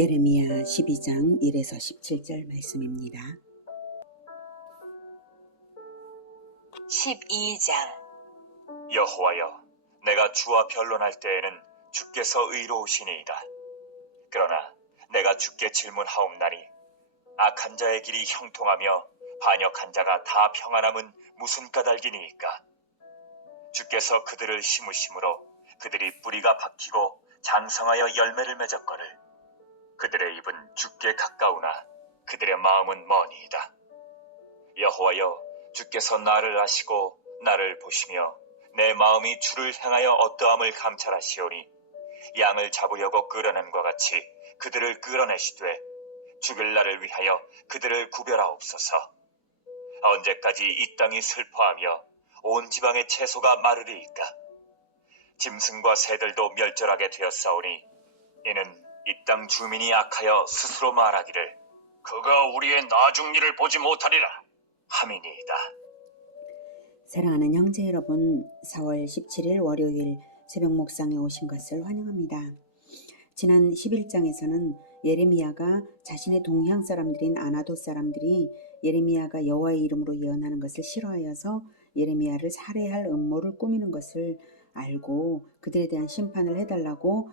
예레미야 12장 1에서 17절 말씀입니다. 12장. 여호와여, 내가 주와 변론할 때에는 주께서 의로우시니이다. 그러나 내가 주께 질문하옵나니 악한 자의 길이 형통하며 반역한 자가 다 평안함은 무슨 까닭이니이까? 주께서 그들을 심으심으로 그들이 뿌리가 박히고 장성하여 열매를 맺었거늘 그들의 입은 주께 가까우나 그들의 마음은 머니이다. 여호와여, 주께서 나를 아시고 나를 보시며 내 마음이 주를 향하여 어떠함을 감찰하시오니 양을 잡으려고 끌어냄과 같이 그들을 끌어내시되 죽일 날을 위하여 그들을 구별하옵소서. 언제까지 이 땅이 슬퍼하며 온 지방의 채소가 마르리이까? 짐승과 새들도 멸절하게 되었사오니 이는 이 땅 주민이 악하여 스스로 말하기를 그가 우리의 나중 일을 보지 못하리라 함이니이다. 사랑하는 형제 여러분, 4월 17일 월요일 새벽 묵상에 오신 것을 환영합니다. 지난 11장에서는 예레미야가 자신의 동향 사람들인 아나돗 사람들이 예레미야가 여호와의 이름으로 예언하는 것을 싫어하여서 예레미야를 살해할 음모를 꾸미는 것을 알고 그들에 대한 심판을 해달라고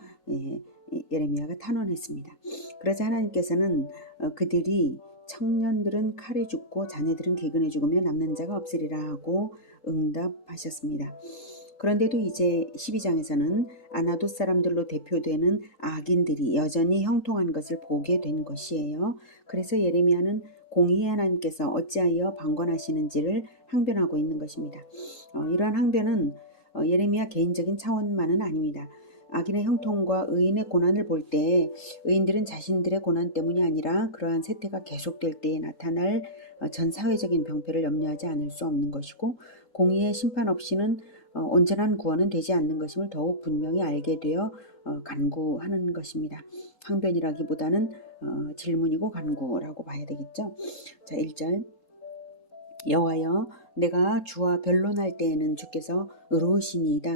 예레미야가 탄원했습니다. 그러자 하나님께서는 그들이 청년들은 칼에 죽고 자녀들은 기근에 죽으며 남는 자가 없으리라 하고 응답하셨습니다. 그런데도 이제 12장에서는 아나돗 사람들로 대표되는 악인들이 여전히 형통한 것을 보게 된 것이에요. 그래서 예레미야는 공의의 하나님께서 어찌하여 방관하시는지를 항변하고 있는 것입니다. 이러한 항변은 예레미야 개인적인 차원만은 아닙니다. 악인의 형통과 의인의 고난을 볼 때 의인들은 자신들의 고난 때문이 아니라 그러한 세태가 계속될 때에 나타날 전 사회적인 병폐를 염려하지 않을 수 없는 것이고 공의의 심판 없이는 온전한 구원은 되지 않는 것임을 더욱 분명히 알게 되어 간구하는 것입니다. 항변이라기보다는 질문이고 간구라고 봐야 되겠죠. 자, 1절. 여호와여, 내가 주와 변론할 때에는 주께서 의로우시니이다.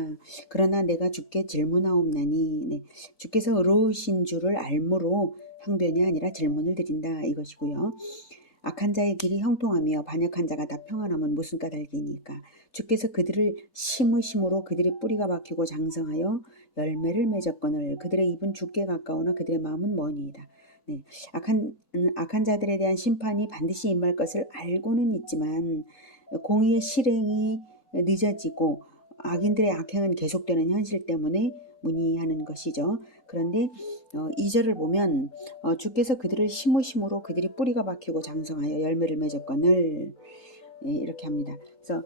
그러나 내가 주께 질문하옵나니, 주께서 의로우신 줄을 알므로 항변이 아니라 질문을 드린다 이것이고요. 악한 자의 길이 형통하며 반역한 자가 다 평안함은 무슨 까닭이니까? 주께서 그들을 심으심으로 그들의 뿌리가 박히고 장성하여 열매를 맺었거늘 그들의 입은 주께 가까우나 그들의 마음은 머니이다. 악한 자들에 대한 심판이 반드시 임할 것을 알고는 있지만 공의의 실행이 늦어지고 악인들의 악행은 계속되는 현실 때문에 문의하는 것이죠. 그런데 2절을 보면 주께서 그들을 심으심으로 그들이 뿌리가 박히고 장성하여 열매를 맺었거늘 이렇게 합니다. 그래서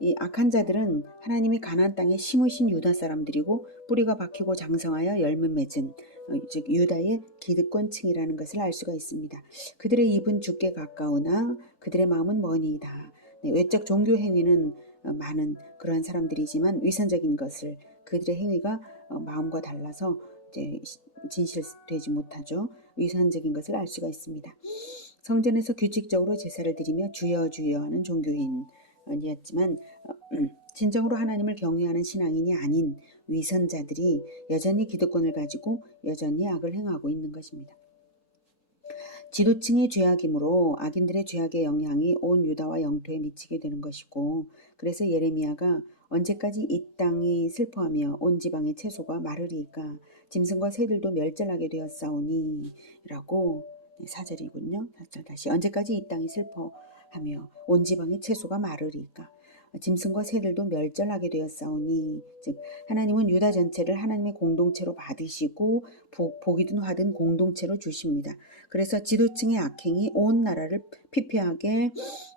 이 악한 자들은 하나님이 가나안 땅에 심으신 유다 사람들이고 뿌리가 박히고 장성하여 열매 맺은 즉 유다의 기득권층이라는 것을 알 수가 있습니다. 그들의 입은 주께 가까우나 그들의 마음은 머니이다. 외적 종교 행위는 많은 그러한 사람들이지만 위선적인 것을 그들의 행위가 마음과 달라서 이제 진실되지 못하죠. 위선적인 것을 알 수가 있습니다. 성전에서 규칙적으로 제사를 드리며 주여 주여 하는 종교인이었지만 진정으로 하나님을 경외하는 신앙인이 아닌 위선자들이 여전히 기득권을 가지고 여전히 악을 행하고 있는 것입니다. 지도층의 죄악이므로 악인들의 죄악의 영향이 온 유다와 영토에 미치게 되는 것이고 그래서 예레미야가 언제까지 이 땅이 슬퍼하며 온 지방의 채소가 마르리까 짐승과 새들도 멸절하게 되었사오니 라고 4절이군요. 4절 다시 언제까지 이 땅이 슬퍼하며 온 지방의 채소가 마르리까 짐승과 새들도 멸절하게 되었사오니 즉 하나님은 유다 전체를 하나님의 공동체로 받으시고 복이든 화든 공동체로 주십니다. 그래서 지도층의 악행이 온 나라를 피폐하게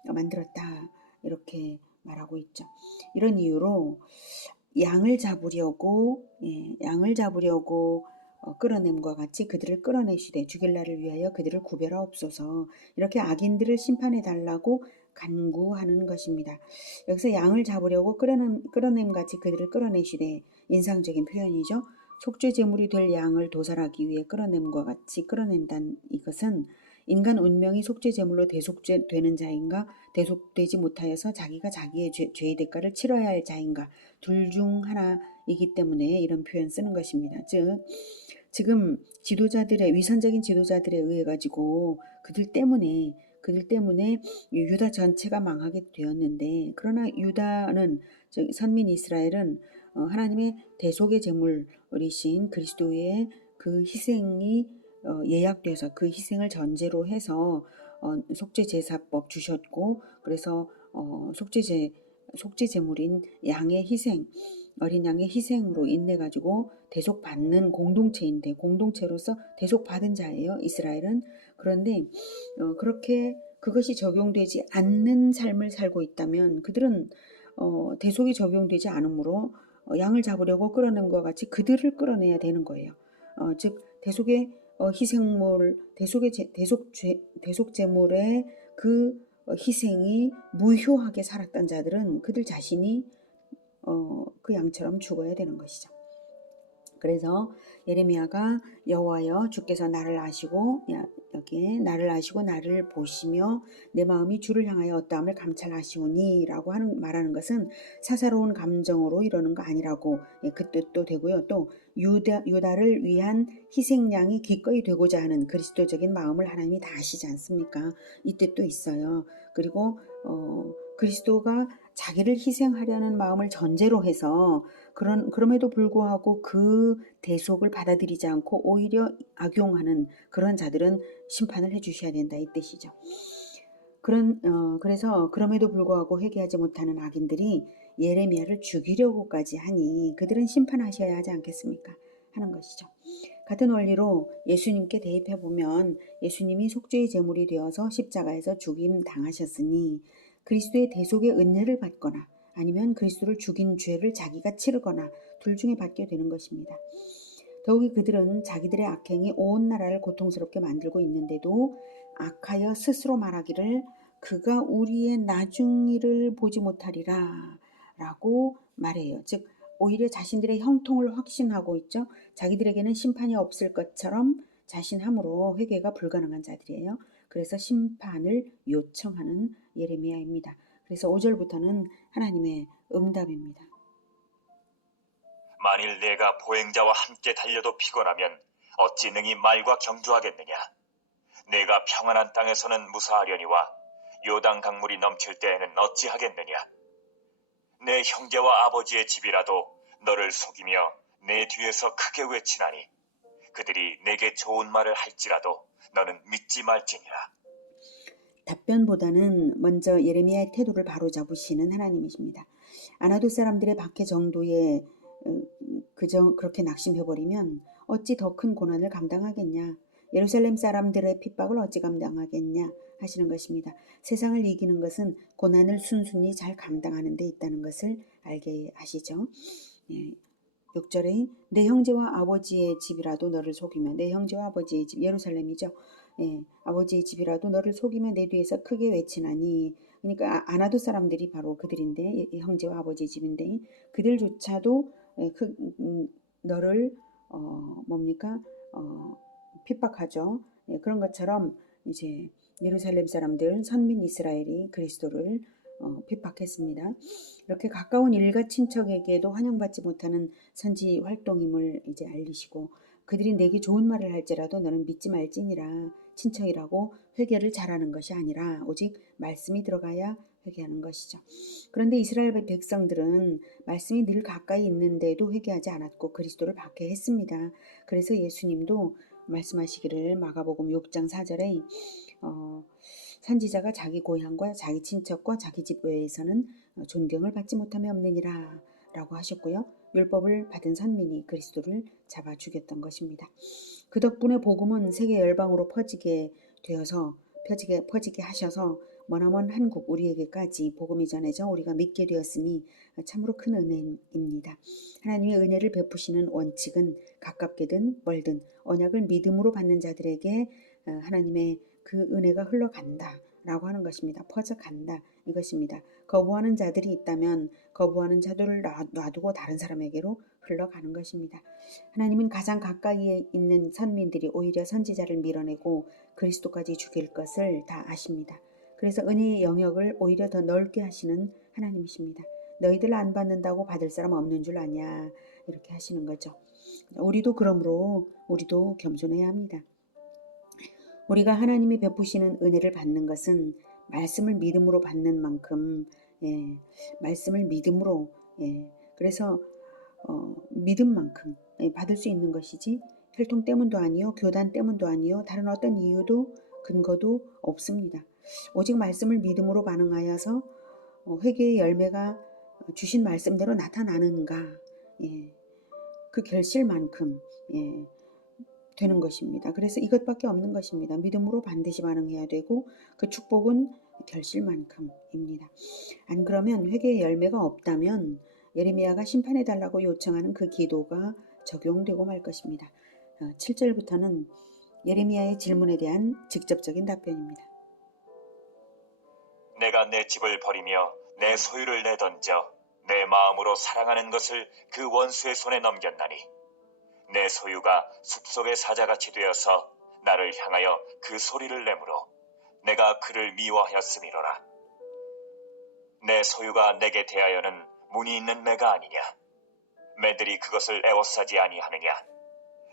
만들었다 이렇게 말하고 있죠. 이런 이유로 양을 잡으려고 끌어냄과 같이 그들을 끌어내시되 죽일 날을 위하여 그들을 구별하옵소서 이렇게 악인들을 심판해 달라고 간구하는 것입니다. 여기서 양을 잡으려고 끌어냄같이 그들을 끌어내시되 인상적인 표현이죠. 속죄 제물이 될 양을 도살하기 위해 끌어냄과 같이 끌어낸다는 이것은 인간 운명이 속죄 제물로 대속되는 자인가 대속되지 못하여서 자기가 자기의 죄의 대가를 치러야 할 자인가 둘 중 하나이기 때문에 이런 표현 쓰는 것입니다. 즉 지금 지도자들의 위선적인 지도자들에 의해 가지고 그들 때문에 유다 전체가 망하게 되었는데, 그러나 유다는, 즉 선민 이스라엘은 하나님의 대속의 제물이신 그리스도의 그 희생이 예약돼서 그 희생을 전제로 해서 속죄제사법 주셨고, 그래서 속죄 제물인 양의 희생, 어린 양의 희생으로 인해 가지고 대속받는 공동체인데, 공동체로서 대속받은 자예요, 이스라엘은. 그런데 그렇게 그것이 적용되지 않는 삶을 살고 있다면 대속이 적용되지 않으므로 양을 잡으려고 끌어낸 것 같이 그들을 끌어내야 되는 거예요. 즉 대속의 희생물, 대속 제물의 그 희생이 무효하게 살았던 자들은 그들 자신이 그 양처럼 죽어야 되는 것이죠. 그래서 예레미야가 여호와여 주께서 나를 아시고, 여기에 나를 아시고 나를 보시며 내 마음이 주를 향하여 어떠함을 감찰하시오니 라고 말하는 것은 사사로운 감정으로 이러는 거 아니라고 그 뜻도 되고요. 또 유다를 위한 희생양이 기꺼이 되고자 하는 그리스도적인 마음을 하나님이 다 아시지 않습니까? 이 뜻도 있어요. 그리고 그리스도가 자기를 희생하려는 마음을 전제로 해서 그럼에도 불구하고 그 대속을 받아들이지 않고 오히려 악용하는 그런 자들은 심판을 해주셔야 된다, 이 뜻이죠. 그래서 그럼에도 불구하고 회개하지 못하는 악인들이 예레미야를 죽이려고까지 하니 그들은 심판하셔야 하지 않겠습니까? 하는 것이죠. 같은 원리로 예수님께 대입해 보면 예수님이 속죄의 제물이 되어서 십자가에서 죽임 당하셨으니 그리스도의 대속의 은혜를 받거나 아니면 그리스도를 죽인 죄를 자기가 치르거나 둘 중에 받게 되는 것입니다. 더욱이 그들은 자기들의 악행이 온 나라를 고통스럽게 만들고 있는데도 악하여 스스로 말하기를 그가 우리의 나중일을 보지 못하리라 라고 말해요. 즉 오히려 자신들의 형통을 확신하고 있죠. 자기들에게는 심판이 없을 것처럼 자신함으로 회개가 불가능한 자들이에요. 그래서 심판을 요청하는 예레미야입니다. 그래서 5절부터는 하나님의 응답입니다. 만일 내가 보행자와 함께 달려도 피곤하면 어찌 능히 말과 경주하겠느냐. 내가 평안한 땅에서는 무사하려니와 요단 강물이 넘칠 때에는 어찌하겠느냐. 내 형제와 아버지의 집이라도 너를 속이며 내 뒤에서 크게 외치나니 그들이 내게 좋은 말을 할지라도 너는 믿지 말지니라. 답변보다는 먼저 예레미야의 태도를 바로잡으시는 하나님이십니다. 아나돗 사람들의 박해 정도에 그렇게 낙심해버리면 어찌 더 큰 고난을 감당하겠냐. 예루살렘 사람들의 핍박을 어찌 감당하겠냐 하시는 것입니다. 세상을 이기는 것은 고난을 순순히 잘 감당하는 데 있다는 것을 알게 하시죠. 6절에 내 형제와 아버지의 집이라도 너를 속이면, 내 형제와 아버지의 집, 예루살렘이죠. 아버지의 집이라도 너를 속이면 내 뒤에서 크게 외치나니, 그러니까 아나돗 사람들이 바로 그들인데, 형제와 아버지의 집인데 그들조차도 너를 핍박하죠. 그런 것처럼 이제 예루살렘 사람들, 선민 이스라엘이 그리스도를 핍박했습니다. 이렇게 가까운 일가 친척에게도 환영받지 못하는 선지 활동임을 이제 알리시고, 그들이 내게 좋은 말을 할지라도 너는 믿지 말지니라. 친척이라고 회개를 잘하는 것이 아니라 오직 말씀이 들어가야 회개하는 것이죠. 그런데 이스라엘 백성들은 말씀이 늘 가까이 있는데도 회개하지 않았고 그리스도를 박해했습니다. 그래서 예수님도 말씀하시기를 마가복음 6장 4절에 선지자가 자기 고향과 자기 친척과 자기 집 외에서는 존경을 받지 못함이 없느니라 라고 하셨고요. 율법을 받은 선민이 그리스도를 잡아 죽였던 것입니다. 그 덕분에 복음은 세계 열방으로 퍼지게 하셔서 머나먼 한국 우리에게까지 복음이 전해져 우리가 믿게 되었으니 참으로 큰 은혜입니다. 하나님의 은혜를 베푸시는 원칙은 가깝게든 멀든 언약을 믿음으로 받는 자들에게 하나님의 그 은혜가 흘러간다 라고 하는 것입니다. 퍼져간다 이것입니다. 거부하는 자들이 있다면 거부하는 자들을 놔두고 다른 사람에게로 흘러가는 것입니다. 하나님은 가장 가까이에 있는 선민들이 오히려 선지자를 밀어내고 그리스도까지 죽일 것을 다 아십니다. 그래서 은혜의 영역을 오히려 더 넓게 하시는 하나님이십니다. 너희들 안 받는다고 받을 사람 없는 줄 아냐. 이렇게 하시는 거죠. 우리도 그러므로 우리도 겸손해야 합니다. 우리가 하나님이 베푸시는 은혜를 받는 것은 말씀을 믿음으로 받는 만큼, 말씀을 믿음으로, 그래서 믿음만큼 받을 수 있는 것이지 혈통 때문도 아니요, 교단 때문도 아니요, 다른 어떤 이유도 근거도 없습니다. 오직 말씀을 믿음으로 반응하여서 회개의 열매가 주신 말씀대로 나타나는가, 그 결실만큼 되는 것입니다. 그래서 이것밖에 없는 것입니다. 믿음으로 반드시 반응해야 되고 그 축복은 결실만큼입니다. 안 그러면 회개의 열매가 없다면 예레미야가 심판해달라고 요청하는 그 기도가 적용되고 말 것입니다. 7절부터는 예레미야의 질문에 대한 직접적인 답변입니다. 내가 내 집을 버리며 내 소유를 내던져 내 마음으로 사랑하는 것을 그 원수의 손에 넘겼나니 내 소유가 숲속의 사자같이 되어서 나를 향하여 그 소리를 내므로 내가 그를 미워하였음이로라. 내 소유가 내게 대하여는 문이 있는 매가 아니냐? 매들이 그것을 애워싸지 아니하느냐?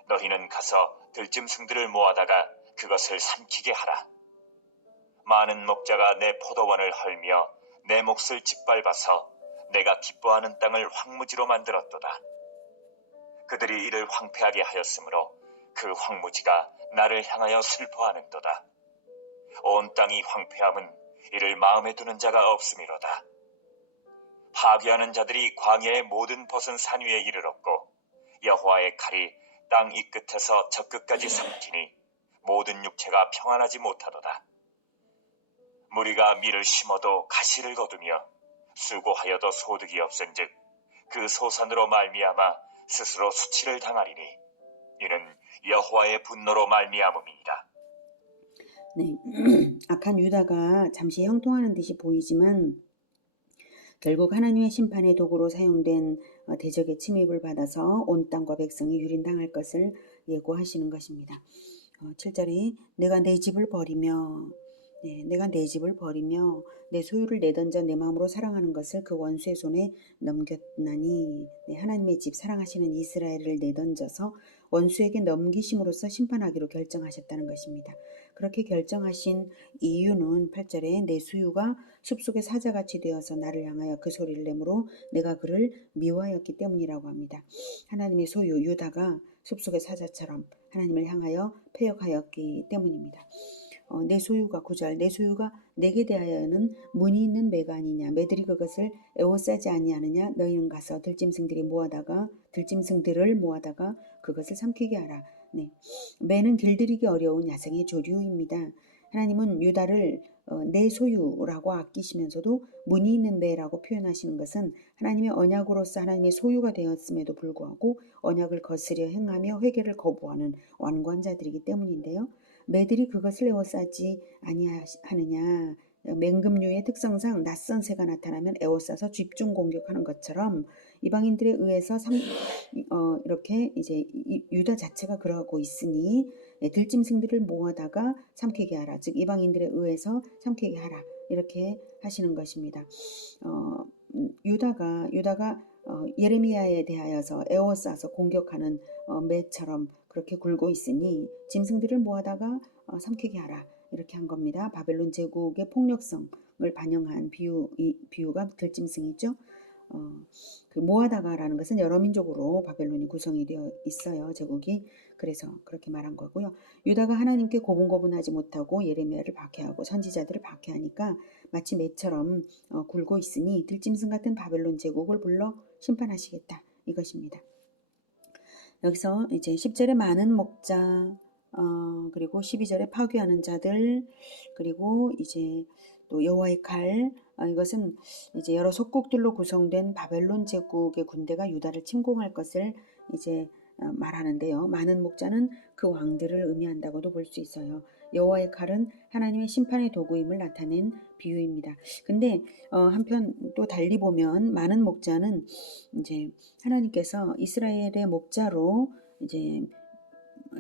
너희는 가서 들짐승들을 모아다가 그것을 삼키게 하라. 많은 목자가 내 포도원을 헐며 내 몫을 짓밟아서 내가 기뻐하는 땅을 황무지로 만들었도다. 그들이 이를 황폐하게 하였으므로 그 황무지가 나를 향하여 슬퍼하는도다. 온 땅이 황폐함은 이를 마음에 두는 자가 없음이로다. 파괴하는 자들이 광야의 모든 벗은 산 위에 이르렀고 여호와의 칼이 땅 이 끝에서 저 끝까지 삼키니 모든 육체가 평안하지 못하도다. 무리가 밀을 심어도 가시를 거두며 수고하여도 소득이 없은즉 그 소산으로 말미암아 스스로 수치를 당하리니 이는 여호와의 분노로 말미암음이니라. 네, 악한 유다가 잠시 형통하는 듯이 보이지만 결국 하나님의 심판의 도구로 사용된 대적의 침입을 받아서 온 땅과 백성이 유린당할 것을 예고하시는 것입니다. 7절에 내가 내 집을 버리며 내가 내 집을 버리며 내 소유를 내던져 내 마음으로 사랑하는 것을 그 원수의 손에 넘겼나니 하나님의 집 사랑하시는 이스라엘을 내던져서 원수에게 넘기심으로써 심판하기로 결정하셨다는 것입니다. 그렇게 결정하신 이유는 8절에 내 소유가 숲속의 사자같이 되어서 나를 향하여 그 소리를 내므로 내가 그를 미워하였기 때문이라고 합니다. 하나님의 소유 유다가 숲속의 사자처럼 하나님을 향하여 패역하였기 때문입니다. 내 소유가 9절 내 소유가 내게 대하여는 문이 있는 매가 아니냐 매들이 그것을 애워싸지 아니하느냐 너희는 가서 들짐승들을 모아다가 그것을 삼키게 하라. 매는 길들이기 어려운 야생의 조류입니다. 하나님은 유다를 내 소유라고 아끼시면서도 문이 있는 매라고 표현하시는 것은 하나님의 언약으로서 하나님의 소유가 되었음에도 불구하고 언약을 거스려 행하며 회개를 거부하는 완고한 자들이기 때문인데요. 매들이 그것을 에워싸지 아니하느냐. 맹금류의 특성상 낯선 새가 나타나면 에워싸서 집중 공격하는 것처럼 이방인들에 의해서 이렇게 이제 유다 자체가 그러고 있으니 들짐승들을 모아다가 삼키게 하라. 즉 이방인들에 의해서 삼키게 하라. 이렇게 하시는 것입니다. 유다가 예레미야에 대하여서 에워싸서 공격하는 매처럼 그렇게 굴고 있으니 짐승들을 모아다가 삼키게 하라. 이렇게 한 겁니다. 바벨론 제국의 폭력성을 반영한 비유가 들짐승이죠. 그 모아다가라는 것은 여러 민족으로 바벨론이 구성이 되어 있어요. 제국이. 그래서 그렇게 말한 거고요. 유다가 하나님께 고분고분하지 못하고 예레미야를 박해하고 선지자들을 박해하니까 마치 매처럼 굴고 있으니 들짐승 같은 바벨론 제국을 불러 심판하시겠다. 이것입니다. 여기서 이제 10절에 많은 목자, 그리고 12절에 파괴하는 자들, 그리고 이제 또 여호와의 칼, 이것은 이제 여러 속국들로 구성된 바벨론 제국의 군대가 유다를 침공할 것을 이제 말하는데요. 많은 목자는 그 왕들을 의미한다고도 볼 수 있어요. 여호와의 칼은 하나님의 심판의 도구임을 나타낸 비유입니다. 근데 한편 또 달리 보면 많은 목자는 이제 하나님께서 이스라엘의 목자로 이제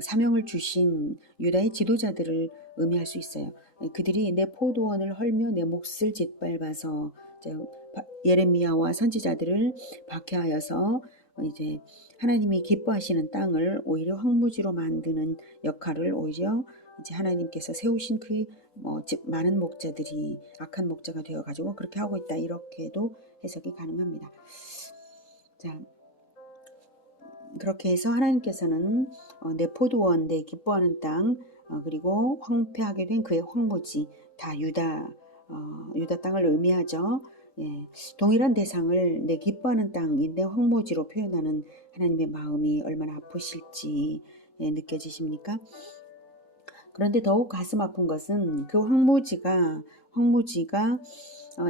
사명을 주신 유다의 지도자들을 의미할 수 있어요. 그들이 내 포도원을 헐며 내 몫을 짓밟아서 예레미야와 선지자들을 박해하여서 이제 하나님이 기뻐하시는 땅을 오히려 황무지로 만드는 역할을 오히려 이제 하나님께서 세우신 많은 목자들이 악한 목자가 되어가지고 그렇게 하고 있다, 이렇게도 해석이 가능합니다. 자, 그렇게 해서 하나님께서는 내 포도원, 내 기뻐하는 땅, 그리고 황폐하게 된 그의 황무지, 다 유다 땅을 의미하죠. 예, 동일한 대상을 내 기뻐하는 땅인데 황무지로 표현하는 하나님의 마음이 얼마나 아프실지 느껴지십니까? 그런데 더욱 가슴 아픈 것은 그 황무지가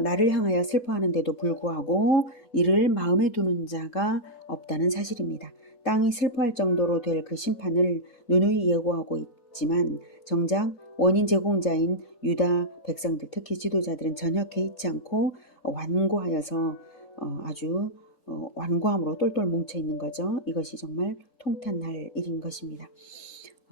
나를 향하여 슬퍼하는데도 불구하고 이를 마음에 두는 자가 없다는 사실입니다. 땅이 슬퍼할 정도로 될 그 심판을 누누이 예고하고 있지만 정작 원인 제공자인 유다 백성들, 특히 지도자들은 전혀 개의치 않고 완고하여서 아주 완고함으로 똘똘 뭉쳐 있는 거죠. 이것이 정말 통탄할 일인 것입니다.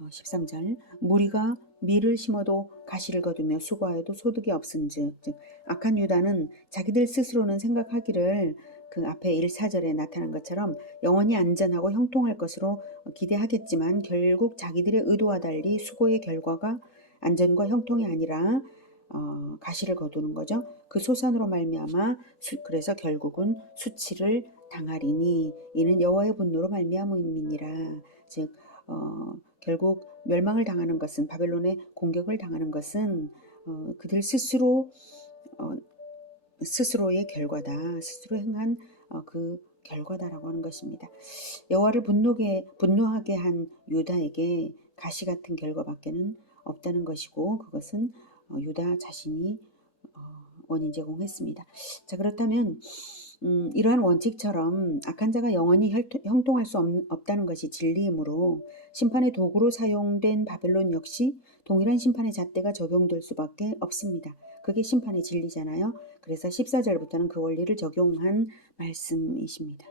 13절, 무리가 밀을 심어도 가시를 거두며 수고하여도 소득이 없은즉, 즉 악한 유다는 자기들 스스로는 생각하기를 그 앞에 1,4절에 나타난 것처럼 영원히 안전하고 형통할 것으로 기대하겠지만 결국 자기들의 의도와 달리 수고의 결과가 안전과 형통이 아니라 가시를 거두는 거죠. 그 소산으로 말미암아 그래서 결국은 수치를 당하리니 이는 여호와의 분노로 말미암음이니라. 즉 결국 멸망을 당하는 것은, 바벨론의 공격을 당하는 것은 그들 스스로의 결과다, 스스로 행한 그 결과다라고 하는 것입니다. 여호와를 분노하게 한 유다에게 가시 같은 결과밖에는 없다는 것이고, 그것은 유다 자신이 원인 제공했습니다. 자, 그렇다면 이러한 원칙처럼 악한 자가 영원히 형통할 수 없다는 것이 진리이므로 심판의 도구로 사용된 바벨론 역시 동일한 심판의 잣대가 적용될 수밖에 없습니다. 그게 심판의 진리잖아요. 그래서 14절부터는 그 원리를 적용한 말씀이십니다.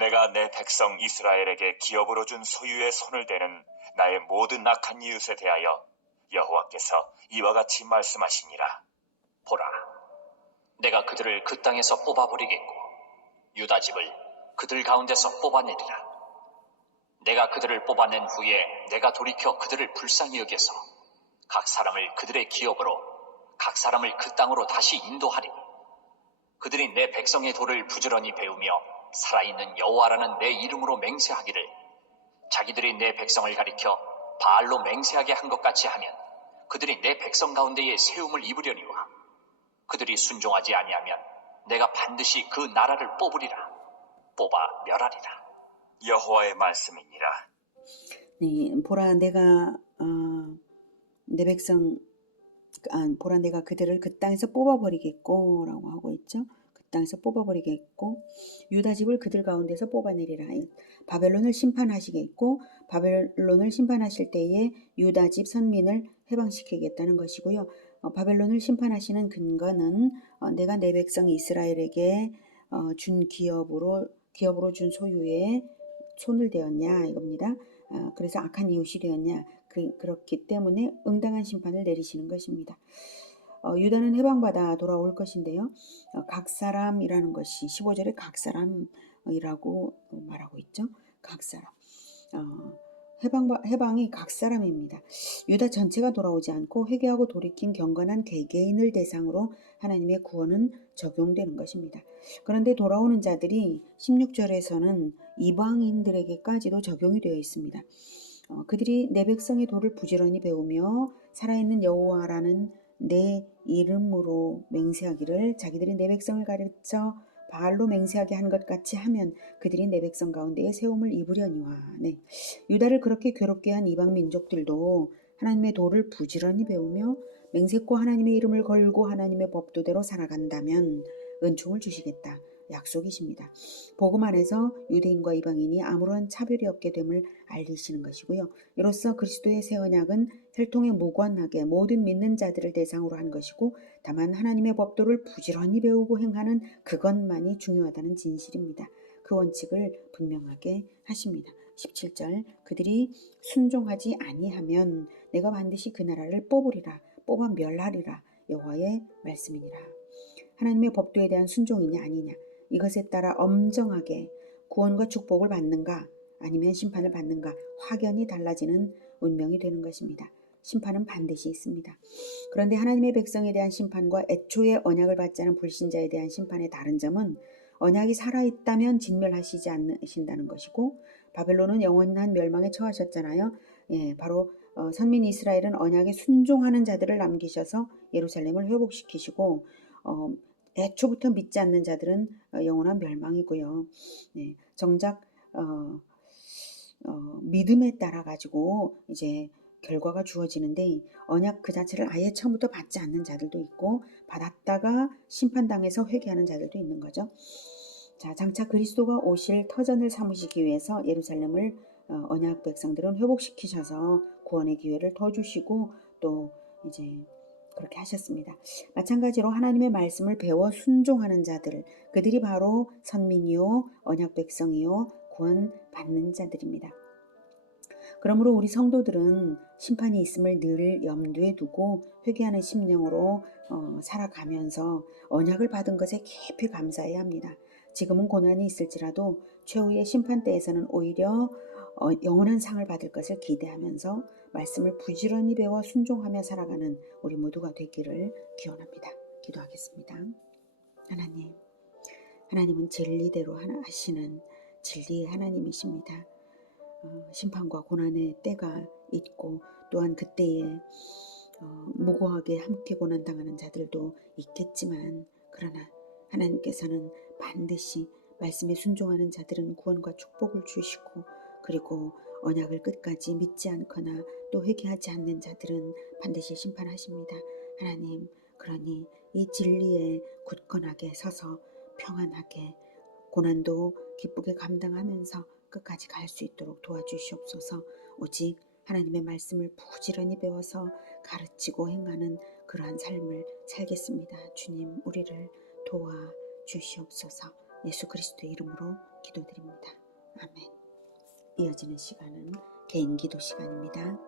내가 내 백성 이스라엘에게 기업으로 준 소유의 손을 대는 나의 모든 악한 이웃에 대하여 여호와께서 이와 같이 말씀하시니라. 보라, 내가 그들을 그 땅에서 뽑아버리겠고 유다 집을 그들 가운데서 뽑아내리라. 내가 그들을 뽑아낸 후에 내가 돌이켜 그들을 불쌍히 여겨서 각 사람을 그들의 기업으로, 각 사람을 그 땅으로 다시 인도하리니 그들이 내 백성의 도를 부지런히 배우며 살아있는 여호와라는 내 이름으로 맹세하기를, 자기들이 내 백성을 가리켜 바알로 맹세하게 한 것 같이 하면 그들이 내 백성 가운데에 세움을 입으려니와 그들이 순종하지 아니하면 내가 반드시 그 나라를 뽑아 멸하리라. 여호와의 말씀이니라. 네, 보라 내가 내가 그들을 그 땅에서 뽑아버리겠고 라고 하고 있죠. 그 땅에서 뽑아버리겠고 유다 집을 그들 가운데서 뽑아내리라. 바벨론을 심판하시겠고 바벨론을 심판하실 때에 유다 집 선민을 해방시키겠다는 것이고요. 바벨론을 심판하시는 근거는 내가 내 백성 이스라엘에게 준 기업으로 준 소유에 손을 대었냐 이겁니다. 그래서 악한 이웃이 되었냐. 그렇기 때문에 응당한 심판을 내리시는 것입니다. 유다는 해방받아 돌아올 것인데요. 각 사람이라는 것이 15절에 각 사람이라고 말하고 있죠. 각 사람. 해방이 각 사람입니다. 유다 전체가 돌아오지 않고 회개하고 돌이킨 경건한 개개인을 대상으로 하나님의 구원은 적용되는 것입니다. 그런데 돌아오는 자들이 16절에서는 이방인들에게까지도 적용이 되어 있습니다. 그들이 내 백성의 도를 부지런히 배우며 살아있는 여호와라는 내 이름으로 맹세하기를, 자기들이 내 백성을 가르쳐 바알로 맹세하게 한 것 같이 하면 그들이 내 백성 가운데에 세움을 입으려니와. 네. 유다를 그렇게 괴롭게 한 이방 민족들도 하나님의 도를 부지런히 배우며 맹세코 하나님의 이름을 걸고 하나님의 법도대로 살아간다면 은총을 주시겠다. 약속이십니다. 복음 안에서 유대인과 이방인이 아무런 차별이 없게 됨을 알리시는 것이고요. 이로써 그리스도의 새 언약은 혈통에 무관하게 모든 믿는 자들을 대상으로 한 것이고, 다만 하나님의 법도를 부지런히 배우고 행하는 그것만이 중요하다는 진실입니다. 그 원칙을 분명하게 하십니다. 17절, 그들이 순종하지 아니하면 내가 반드시 그 나라를 뽑아 멸하리라. 여호와의 말씀이니라. 하나님의 법도에 대한 순종이냐 아니냐, 이것에 따라 엄정하게 구원과 축복을 받는가 아니면 심판을 받는가 확연히 달라지는 운명이 되는 것입니다. 심판은 반드시 있습니다. 그런데 하나님의 백성에 대한 심판과 애초에 언약을 받지 않은 불신자에 대한 심판의 다른 점은 언약이 살아있다면 진멸하시지 않으신다는 것이고 바벨론은 영원한 멸망에 처하셨잖아요. 바로 선민 이스라엘은 언약에 순종하는 자들을 남기셔서 예루살렘을 회복시키시고 애초부터 믿지 않는 자들은 영원한 멸망이고요. 정작 믿음에 따라 가지고 이제 결과가 주어지는데 언약 그 자체를 아예 처음부터 받지 않는 자들도 있고 받았다가 심판당해서 회개하는 자들도 있는 거죠. 자, 장차 그리스도가 오실 터전을 삼으시기 위해서 예루살렘을 언약 백성들은 회복시키셔서 구원의 기회를 더 주시고 또 이제 그렇게 하셨습니다. 마찬가지로 하나님의 말씀을 배워 순종하는 자들, 그들이 바로 선민이요 언약 백성이요 구원 받는 자들입니다. 그러므로 우리 성도들은 심판이 있음을 늘 염두에 두고 회개하는 심령으로 살아가면서 언약을 받은 것에 깊이 감사해야 합니다. 지금은 고난이 있을지라도 최후의 심판 때에서는 오히려 영원한 상을 받을 것을 기대하면서 말씀을 부지런히 배워 순종하며 살아가는 우리 모두가 되기를 기원합니다. 기도하겠습니다. 하나님은 진리대로 하시는 진리의 하나님이십니다. 심판과 고난의 때가 있고 또한 그때에 무고하게 함께 고난당하는 자들도 있겠지만 그러나 하나님께서는 반드시 말씀에 순종하는 자들은 구원과 축복을 주시고 그리고 언약을 끝까지 믿지 않거나 또 회개하지 않는 자들은 반드시 심판하십니다. 하나님, 그러니 이 진리에 굳건하게 서서 평안하게 고난도 기쁘게 감당하면서 끝까지 갈 수 있도록 도와주시옵소서. 오직 하나님의 말씀을 부지런히 배워서 가르치고 행하는 그러한 삶을 살겠습니다. 주님, 우리를 도와주시옵소서. 예수 그리스도의 이름으로 기도드립니다. 아멘. 이어지는 시간은 개인 기도 시간입니다.